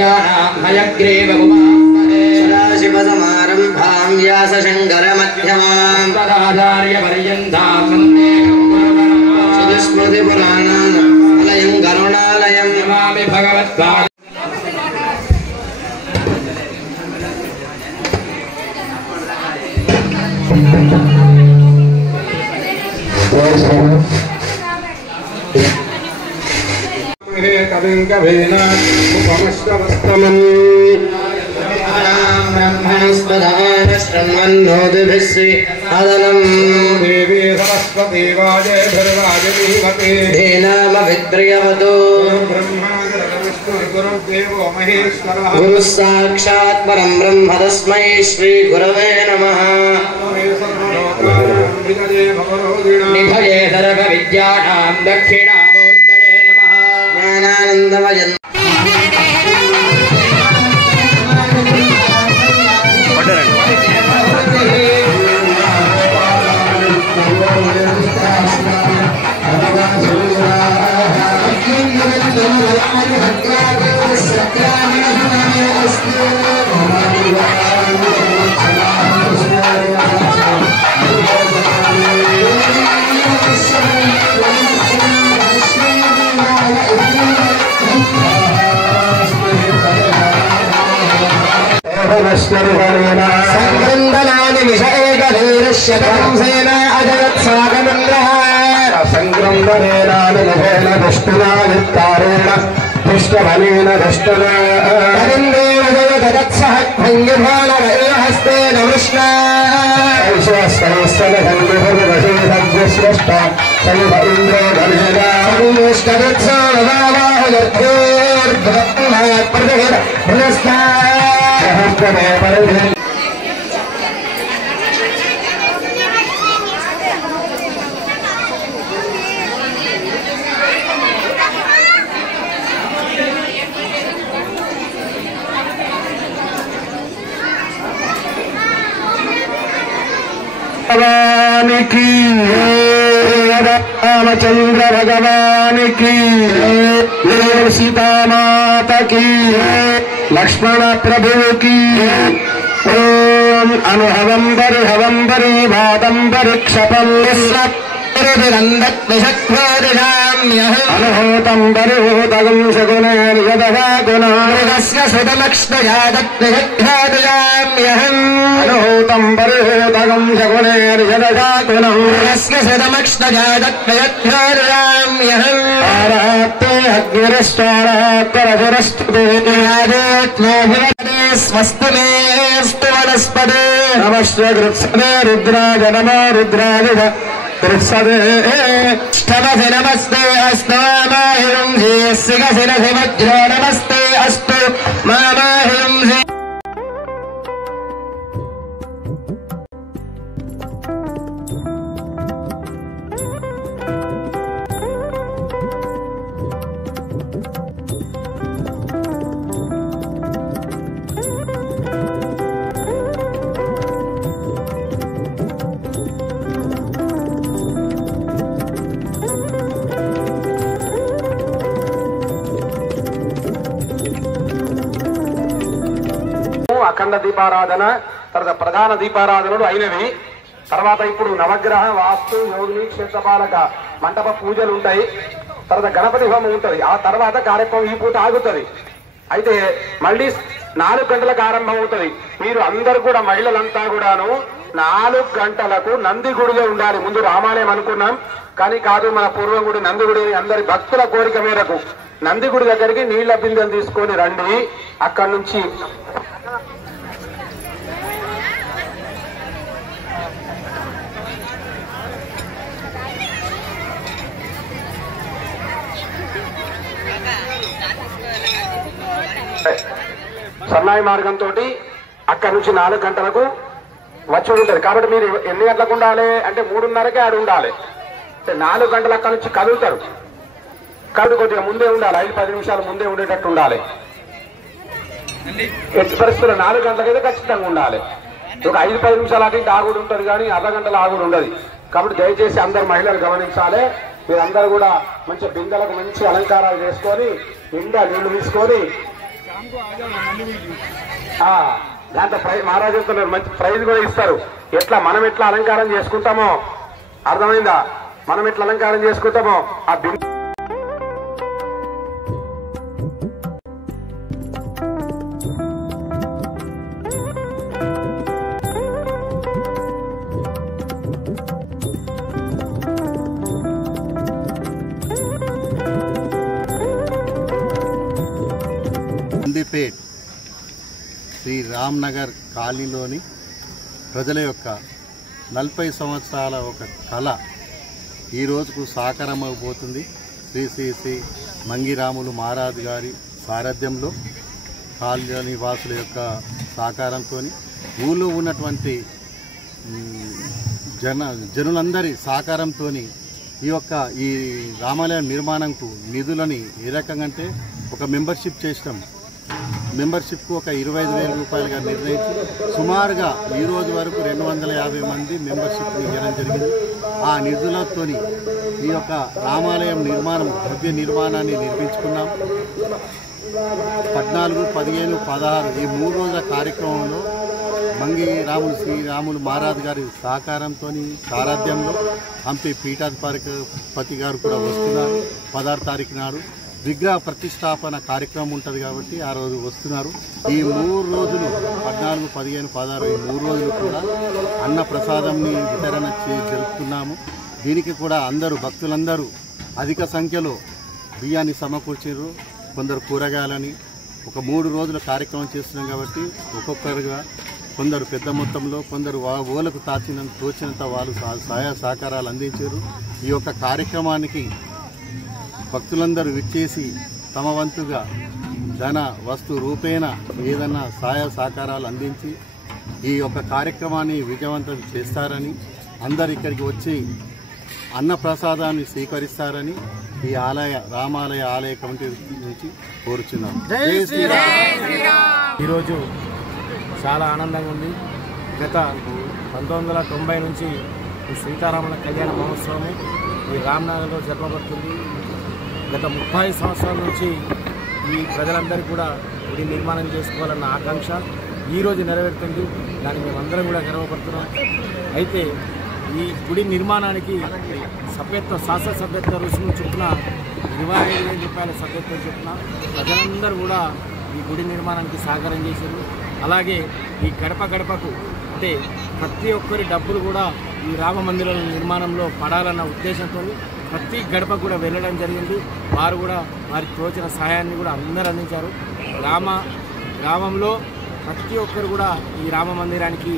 विद्यानां हयग्रीव सदाशिवसमारम्भां व्यासशङ्करमध्यमाम् अस्मदाचार्यपर्यन्तां वन्दे स्मृतिपुराणानामालयं करुणालयं नमामि भगवत्पाद देवी सरस्वती वाजेभिर्वाजनीवते धेनामभिद्रियवतो गुरुर्देवो महेश्वरः गुरुः साक्षात् परं ब्रह्म तस्मै श्री गुरवे नमः निभये सर्वविद्यानां दक्षिणामूर्तये नमः ज्ञानानन्दमयम् संग्रंदनानि विषयेकधीरश्यतं सेना अजगत्सागमन्द्रः संग्रंदनेनानुगेन दुष्टुना वित्तारेण दुष्टबलेन दुष्टना हरिन्देव जगत्सह भङ्गिभाणहस्तेन वृष्णा ऐश्वस्तमस्तनभङ्गिभवशेषस्रष्टा सर्व इन्द्रो धर्षणा भगवान की रामचंद्र भगवान की सीता माता की लक्ष्मण प्रभु की ओम अनुहवंबरी हवंबरी भादंबरी क्षपल्लिस्लप्तिरभिनन्दत्निषक्वादिनाम्यहम् अनुहूतंबरिहूतगं शकुनेर्यदवा गुणामृगस्य सुतमक्ष्णयादत्निषक्वादिनाम्यहम् अनुहूतंबरिहूतगं शकुनेर्यदवा गुणामृगस्य सुतमक्ष्णयादत्निषक्वादिनाम्यहम् आरात्ते अग्निरस्तारात्तरसुरस्तुतेनादेत्नोभिवदे स्वस्तिमेस्तु वनस्पते नमस्य कृत्सदे रुद्राय नमो रुद्राय कृत्सदे ष्ठमसि नमस्ते अस्तु मामाहिरुंसि सिगसि नसि वज्रो नमस्ते अस्तु मामाहिरुंसि అఖండ దీపారాధన తర్వాత ప్రధాన దీపారాధనలు అయినవి. తర్వాత ఇప్పుడు నవగ్రహ వాస్తు యోగిని క్షేత్రపాలక మంటప పూజలు ఉంటాయి. తర్వాత గణపతి హోమం ఉంటుంది. ఆ తర్వాత కార్యక్రమం ఈ పూట ఆగుతుంది. అయితే మళ్ళీ 4 గంటలకు ఆరంభం అవుతుంది. మీరు అందరు కూడా మహిళలంతా కూడాను 4 గంటలకు నంది గుడిలో ఉండాలి. ముందు రామాలయం అనుకున్నాం కానీ కాదు, మన పూర్వం గుడి నంది గుడి. అందరి భక్తుల కోరిక మేరకు నంది గుడి దగ్గరికి నీళ్ల బిందెలు తీసుకొని రండి. అక్కడి నుంచి సన్నాయి మార్గంతో అక్కడి నుంచి 4 గంటలకు వచ్చి ఉంటుంది. కాబట్టి మీరు ఎన్ని గంటలకు ఉండాలి అంటే 3:30కే ఆడు ఉండాలి. 4 గంటల అక్కడి నుంచి కదులుతారు. కాబట్టి కొద్దిగా ముందే ఉండాలి. 5-10 నిమిషాలు ముందే ఉండేటట్టు ఉండాలి. ఎట్టి పరిస్థితుల్లో 4 గంటలకైతే ఖచ్చితంగా ఉండాలి. ఒక 5-10 నిమిషాలు అటు ఇటు ఆగుడు ఉంటుంది కానీ అర్ధ గంటల ఆగుడు ఉండదు. కాబట్టి దయచేసి అందరు మహిళలు గమనించాలి. మీరందరూ కూడా మంచి బిందెలకు మంచి అలంకారాలు చేసుకొని నిండా నీళ్లు తీసుకొని దాంతో మహారాజు చెప్తున్నారు మంచి ప్రైజ్ కూడా ఇస్తారు. మనం ఎట్లా అలంకారం చేసుకుంటామో అర్థమైందా? మనం ఎట్లా అలంకారం చేసుకుంటామో ఆ సిద్దిపేట్ శ్రీ రామ్నగర్ కాలనీలోని ప్రజల యొక్క 40 సంవత్సరాల ఒక కళ ఈ రోజుకు సాకారమైపోతుంది. శ్రీ శ్రీ శ్రీ మంగిరాములు మహారాజు గారి సారథ్యంలో కాలనీ వాసుల యొక్క సహకారంతో ఊళ్ళో ఉన్నటువంటి జనులందరి సహకారంతో ఈ రామాలయం నిర్మాణంకు నిధులని ఏ రకంగా అంటే ఒక మెంబర్షిప్ చేసినాం. మెంబర్షిప్కు ఒక 25,000 రూపాయలుగా నిర్ణయించి సుమారుగా ఈ రోజు వరకు 250 మంది మెంబర్షిప్ ఇవ్వడం జరిగింది. ఆ నిధులతో ఈ యొక్క రామాలయం భవ్య నిర్మాణాన్ని నిర్మించుకున్నాం. 14, 15, 16 ఈ 3 రోజుల కార్యక్రమంలో మంగిరాములు శ్రీరాములు మహారాజు గారి సహకారంతో సారథ్యంలో హంపి పీఠాధిపతి గారు కూడా వస్తున్నారు. 16వ తారీఖు నాడు విగ్రహ ప్రతిష్టాపన కార్యక్రమం ఉంటుంది కాబట్టి ఆ రోజు వస్తున్నారు. ఈ 3 రోజులు 14, 15, 16 ఈ 3 రోజులు కూడా అన్న ప్రసాదంని వితరణ జరుపుతున్నాము. దీనికి కూడా భక్తులందరూ అధిక సంఖ్యలో బియ్యాన్ని సమకూర్చారు. కొందరు కూరగాయలని ఒక 3 రోజుల కార్యక్రమం చేస్తున్నాం కాబట్టి ఒక్కొక్కరుగా కొందరు పెద్ద మొత్తంలో, కొందరు ఓలకు తోచినంత వాళ్ళు సహాయ సహకారాలు అందించారు. ఈ యొక్క కార్యక్రమానికి భక్తులందరూ విచ్చేసి తమ వంతుగా ధన వస్తు రూపేణ ఏదన్నా సహాయ సహకారాలు అందించి ఈ యొక్క కార్యక్రమాన్ని విజయవంతం చేస్తారని, అందరు ఇక్కడికి వచ్చి అన్న ప్రసాదాన్ని స్వీకరిస్తారని ఈ రామాలయ ఆలయ కమిటీ నుంచి కోరుచున్నాం. జై శ్రీరామ్. ఈరోజు చాలా ఆనందంగా ఉంది. గత 1990 నుంచి ఈ సీతారాముల కళ్యాణ మహోత్సవం ఈ రామ్నగర్లో జరపబడుతుంది. గత 30 సంవత్సరాల నుంచి ఈ ప్రజలందరికీ కూడా గుడి నిర్మాణం చేసుకోవాలన్న ఆకాంక్ష ఈరోజు నెరవేరుతుంది. దానికి మేమందరం కూడా గర్వపడుతున్నాం. అయితే ఈ గుడి నిర్మాణానికి శాసన సభ్యత్వ రుసుము చొప్పున 25,000 రూపాయల సభ్యత్వం చొప్పున ప్రజలందరూ కూడా ఈ గుడి నిర్మాణానికి సహకారం చేశారు. అలాగే ఈ గడపకు అంటే ప్రతి ఒక్కరి డబ్బులు కూడా ఈ రామ మందిరాల నిర్మాణంలో పడాలన్న ఉద్దేశంతో ప్రతి గడప కూడా వెళ్ళడం జరిగింది. వారు కూడా వారికి తోచిన సహాయాన్ని కూడా అందరూ అందించారు. గ్రామంలో ప్రతి ఒక్కరు కూడా ఈ రామ మందిరానికి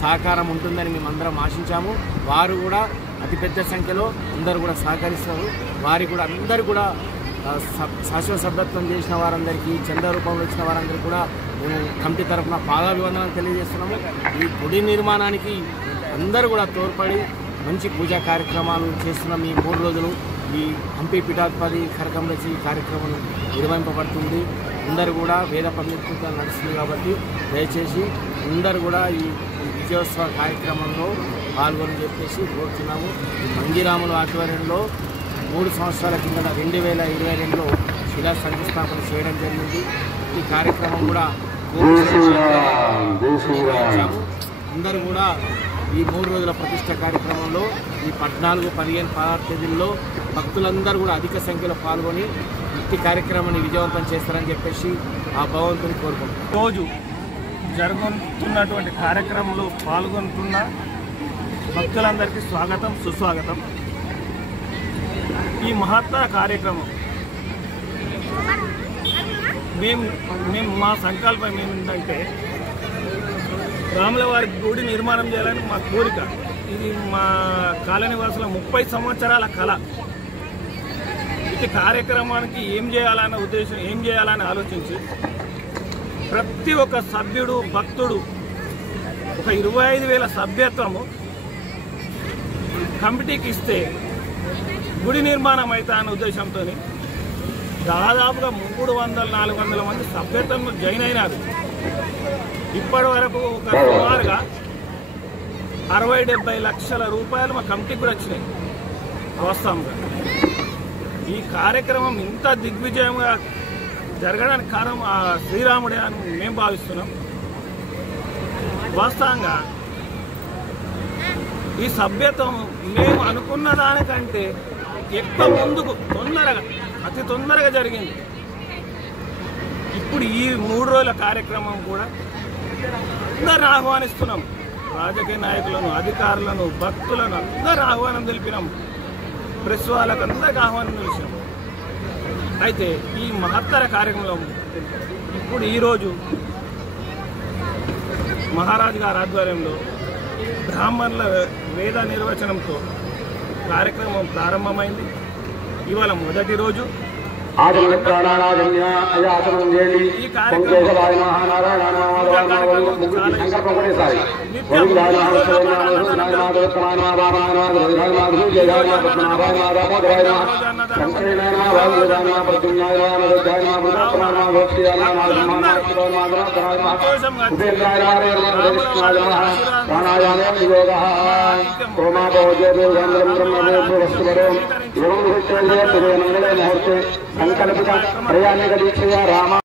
సహకారం ఉంటుందని మేమందరం ఆశించాము. వారు కూడా అతిపెద్ద సంఖ్యలో అందరూ కూడా సహకరిస్తారు. వారికి కూడా అందరూ కూడా శాశ్వత సభ్యత్వం చేసిన వారందరికీ, చందా రూపంలో వచ్చిన వారందరికీ కూడా మేము కమిటీ తరఫున పాదాభివందనాలు తెలియజేస్తున్నాము. ఈ గుడి నిర్మాణానికి అందరూ కూడా తోడ్పడి మంచి పూజా కార్యక్రమాలు చేస్తున్నాం. ఈ 3 రోజులు ఈ హంపి పీఠాధిపతి కరకంలో ఈ కార్యక్రమం నిర్వహింపబడుతుంది. అందరూ కూడా వేద పండితులు నడుస్తుంది కాబట్టి దయచేసి అందరూ కూడా ఈ విజయోత్సవ కార్యక్రమంలో పాల్గొని చెప్పేసి కోరుతున్నాము. ఈ మంగిరాముల ఆధ్వర్యంలో 3 సంవత్సరాల కిందట 2022లో శిలా శంకుస్థాపన చేయడం జరిగింది. ఈ కార్యక్రమం కూడా అందరూ కూడా ఈ 3 రోజుల ప్రతిష్ట కార్యక్రమంలో ఈ 14, 15, 16 తేదీల్లో భక్తులందరూ కూడా అధిక సంఖ్యలో పాల్గొని ఈ కార్యక్రమాన్ని విజయవంతం చేస్తారని చెప్పేసి ఆ భగవంతుని కోరుకుంటున్నాం. రోజు జరుగుతున్నటువంటి కార్యక్రమంలో పాల్గొంటున్న భక్తులందరికీ స్వాగతం, సుస్వాగతం. ఈ మహత్తర కార్యక్రమం మేము మా సంకల్పం ఏమిటంటే రాముల వారి గుడి నిర్మాణం చేయాలని మా కోరిక. ఇది మా కాలనీ వాసుల 30 సంవత్సరాల కళ. ఇటు కార్యక్రమానికి ఏం చేయాలన్న ఉద్దేశం, ఏం చేయాలని ఆలోచించి ప్రతి ఒక్క సభ్యుడు, భక్తుడు ఒక 25,000 సభ్యత్వము కమిటీకి ఇస్తే గుడి నిర్మాణం అవుతా అనే ఉద్దేశంతో దాదాపుగా 300-400 మంది సభ్యత్వం జాయిన్ అయినారు. ఇప్పటి వరకు ఒక సుమారుగా 60-70 లక్షల రూపాయలు మా కమిటీకి కూడా వచ్చినాయి ప్రోత్సాహంగా. ఈ కార్యక్రమం ఇంత దిగ్విజయంగా జరగడానికి కారణం ఆ శ్రీరాముడే అని మేము భావిస్తున్నాం. వాస్తవంగా ఈ సభ్యత్వం మేము అనుకున్న దానికంటే ఎక్కువ ముందుకు అతి తొందరగా జరిగింది. ఇప్పుడు ఈ 3 రోజుల కార్యక్రమం కూడా అందరిని ఆహ్వానిస్తున్నాం. రాజకీయ నాయకులను, అధికారులను, భక్తులను అందరూ ఆహ్వానం తెలిపినాం. ప్రెస్ వాళ్ళకు అందరికీ ఆహ్వానం తెలిసినాం. అయితే ఈ మహత్తర కార్యక్రమంలో ఇప్పుడు ఈరోజు మహారాజు గారి ఆధ్వర్యంలో బ్రాహ్మణుల వేద నిర్వచనంతో కార్యక్రమం ప్రారంభమైంది. ఇవాళ మొదటి రోజు. ఆచరణ ప్రాణానాజన్య అయాచనం చేయండి. పంకేశవాయ మహానారాయణాసారి ముహూర్తే సంకల్పిత ప్రయాణిక దీక్షయా రామ